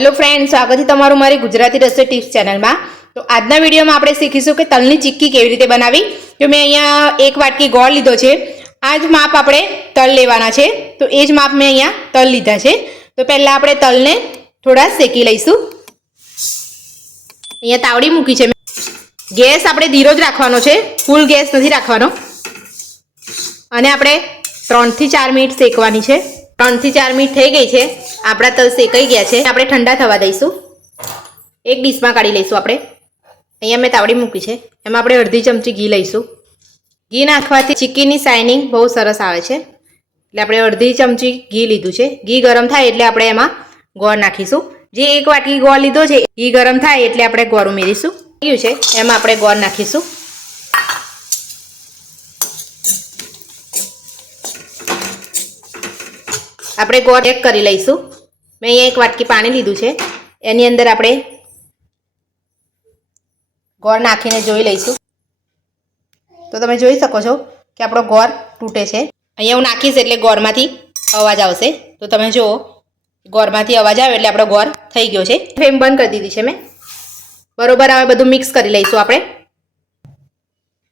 Hello friends, स्वागत है तमारू मारी गुजराती रसोई टिप्स चैनल में। तो आजना वीडियो में आपणे शीखीशुं के तलनी चिक्की केवी रीते बनावी। तो मैं अहींया एक वाटकी गोळ लीधो छे। आज माप आपणे तल लेवाना छे, तो ए ज माप मैं अहींया तल लीधा छे। तो पहला आपणे तलने थोड़ा शेकी लईशुं। अहींया तावड़ी मूकी छे। गैस आपणे धीरो ज राखवानो छे, फूल गैस नथी राखवानो। अने आपणे 3 થી 4 मिनिट शेकवानी छे। 3 થી 4 मिनिट थई गई है। आपड़ा तल शेकाई गया है। आपणे ठंडा थवा दईशुं। एक डिश में काढी लईशुं। आपणे अहींया मैं तावड़ी मूकी है, एमां आपणे अर्धी चमची घी लईशुं। घी नाखवाथी चिक्कीनी शाइनिंग बहुत सरस आवे छे, એટલે આપણે अर्धी चमची घी लीधुं छे। घी गरम थाय એટલે આપણે एमां गोळ नाखीशुं। जे एक वाटकी गोळ लीधो छे, घी गरम थाय એટલે આપણે गोळ उमेरीशुं। थई गयुं छे, एमां આપણે गोळ नाखीशुं। આપણે ગોળ ચેક કરી લઈશું। મેં અહીંયા એક વાટકી પાણી લીધું છે, એની અંદર આપણે ગોળ નાખીને જોઈ લઈશું। તો તમે જોઈ શકો છો કે આપણો ગોળ તૂટે છે। અહીંયા હું નાખીશ એટલે ગોળમાંથી અવાજ આવશે। તો તમે જુઓ, ગોળમાંથી અવાજ આવે એટલે આપણો ગોળ થઈ ગયો છે। ફ્લેમ બંધ કરી દીધી છે મેં। બરોબર હવે બધું મિક્સ કરી લઈશું આપણે।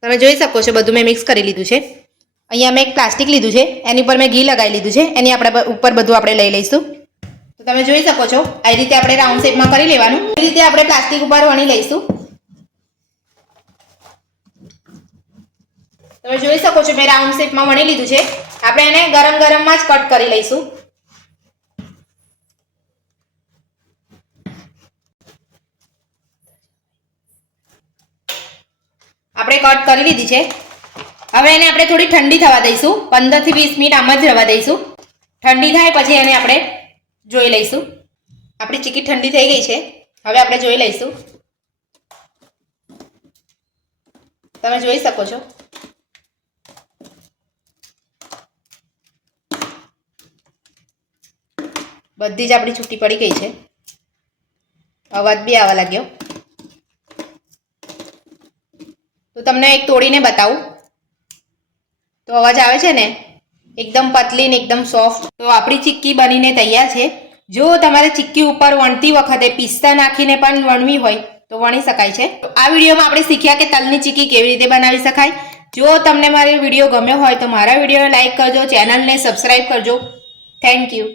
તમે જોઈ શકો છો બધું મેં મિક્સ કરી લીધું છે। अहींया मैं एक प्लास्टिक लीधुं छे, एनी पर मैं घी लगाई लीधुं छे, एनी आपणे उपर बधुं आपणे लई लईशुं। तो तमे जोई शको छो आ रीते आपणे राउंड शेप में करी लेवानुं। ए रीते आपणे प्लास्टिक उपर वणी लईशुं। तमे जोई शको छो मैं राउंड शेप में वणी लीधुं छे। आपणे एने गरम गरम में ज कट करी लईशुं। आपणे कट करी लीधी छे। હવે એને આપણે થોડી ઠંડી થવા દઈશું। 15 થી 20 મિનિટ આમ જ રહેવા દઈશું। ઠંડી થાય પછી એને આપણે જોઈ લઈશું। આપણી ચીક્કી ઠંડી થઈ ગઈ છે, હવે આપણે જોઈ લઈશું। તમે જોઈ શકો છો બધી જ આપણી છૂટી પડી ગઈ છે। અવાજ બી આવવા લાગ્યો। તો તમને એક તોડીને બતાવું। तो अवाज आवे छे ने, एकदम पतली ने एकदम सॉफ्ट। तो आपणी चिक्की बनीने तैयार छे। जो तमारे चिक्की उपर वणती वखते पिस्ता नाखीने पण वणवी होय तो वणी शकाय छे। तो आ विडियोमां आपणे शीख्या के तलनी चिक्की केवी रीते बनावी शकाय। जो तमने मारो विडियो गम्यो होय तो मारा विडियोने लाइक करजो, चेनलने सब्सक्राइब करजो। Thank you.